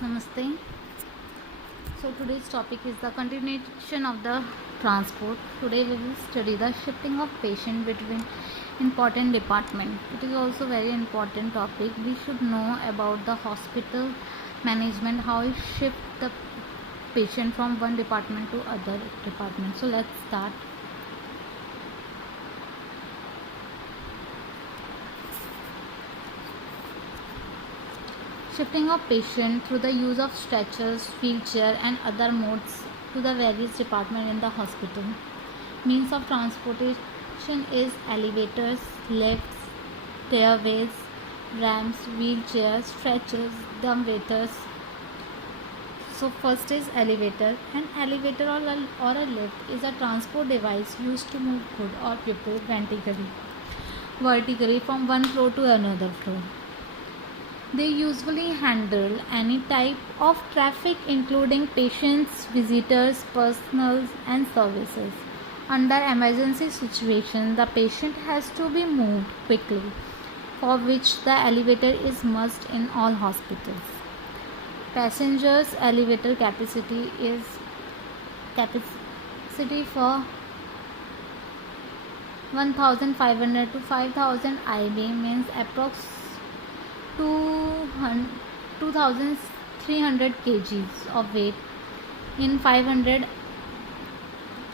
Namaste. So today's topic is the continuation of the transport. Today we will study the shifting of patient between important department. It is also very important topic. We should know about the hospital management, how it shift the patient from one department to other department. So let's start. Shifting of patient through the use of stretchers, wheelchair and other modes to the various departments in the hospital. Means of transportation is elevators, lifts, stairways, ramps, wheelchairs, stretchers, dumbwaiters. So first is elevator. An elevator or a lift is a transport device used to move goods or people vertically from one floor to another floor. They usually handle any type of traffic including patients, visitors, personnel and services. Under emergency situations, the patient has to be moved quickly, for which the elevator is must in all hospitals. Passengers elevator capacity for 1500 to 5000 IB means approx 2300 kgs of weight in 500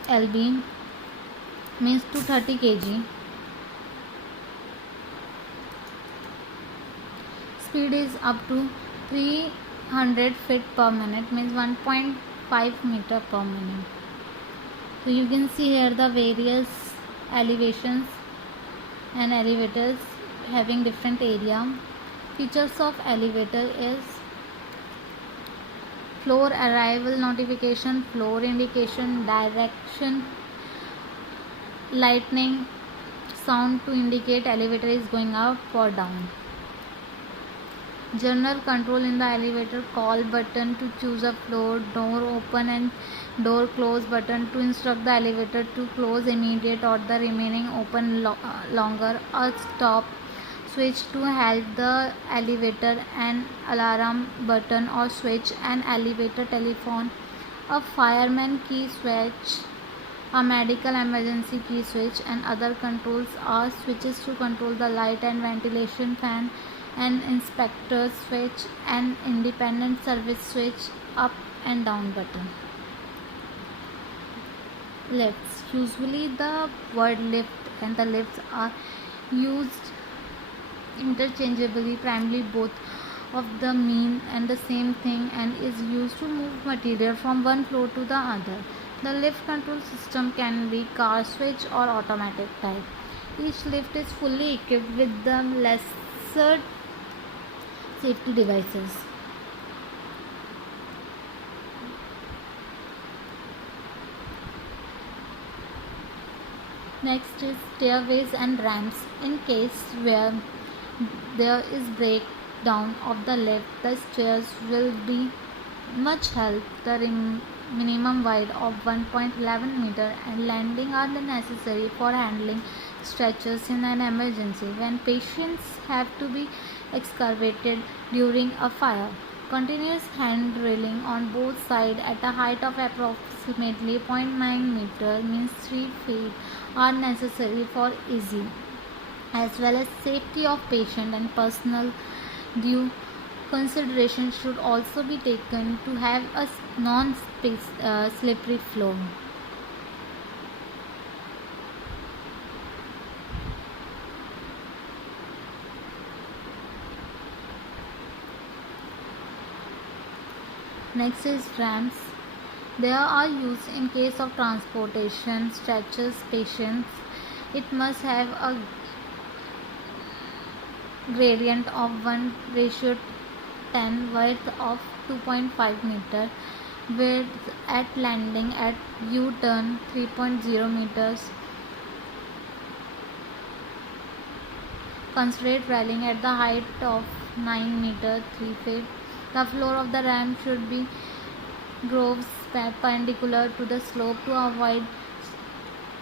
lb means 230 kg. Speed is up to 300 feet per minute means 1.5 meter per minute. So you can see here the various elevations and elevators having different area. Features of elevator is floor arrival notification, floor indication, direction, lightning sound to indicate elevator is going up or down. General control in the elevator, call button to choose a floor, door open and door close button to instruct the elevator to close immediate or the remaining open longer, a stop switch to help the elevator, an alarm button or switch, an elevator telephone, a fireman key switch, a medical emergency key switch, and other controls are switches to control the light and ventilation fan, an inspector switch, an independent service switch, up and down button. Lifts. Usually the word lift and the lifts are used interchangeably, primarily both of the mean and the same thing and is used to move material from one floor to the other. The lift control system can be car switch or automatic type. Each lift is fully equipped with the lesser safety devices. Next is stairways and ramps. In case where there is breakdown of the lift, the stairs will be much help. The minimum width of 1.11 meter and landing are necessary for handling stretchers in an emergency when patients have to be excavated during a fire. Continuous hand drilling on both sides at a height of approximately 0.9 meter means 3 feet are necessary for easy as well as safety of patient and personnel. Due consideration should also be taken to have a non-slippery floor. Next is ramps. They are used in case of transportation, stretchers, patients. It must have a gradient of 1:10, width of 2.5 meter, width at landing at U-turn 3.0 meters. Considerate railing at the height of 9 meter 3 feet. The floor of the ramp should be grooves perpendicular to the slope to avoid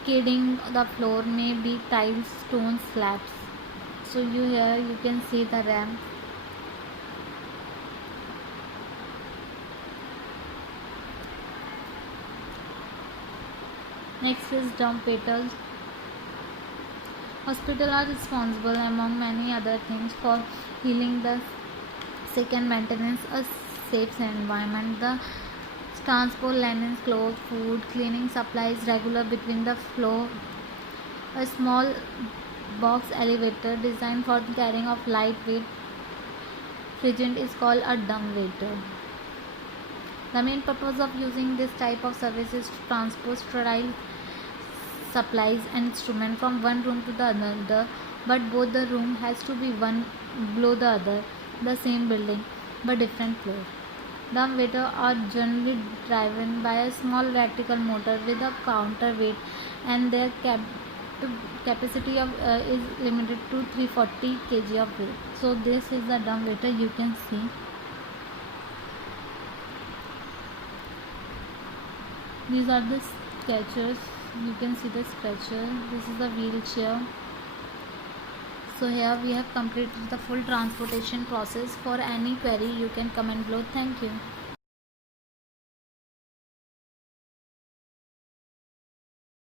skidding. The floor may be tiles, stone slabs. So here you can see the ramp. Next is dump waiters. Hospitals are responsible, among many other things, for healing the sick and maintenance a safe environment. The transport linens, clothes, food, cleaning supplies regular between the floor. A small box elevator designed for the carrying of lightweight freight is called a dumb waiter. The main purpose of using this type of service is to transport sterile supplies and instruments from one room to the another, but both the room has to be one below the other, the same building but different floor. Dumb waiter are generally driven by a small electrical motor with a counterweight, and their capacity is limited to 340 kg of weight. So this is the dumb waiter. You can see these are the sketches. You can see the stretcher. This is the wheelchair. So here we have completed the full transportation process. For any query you can comment below. Thank you.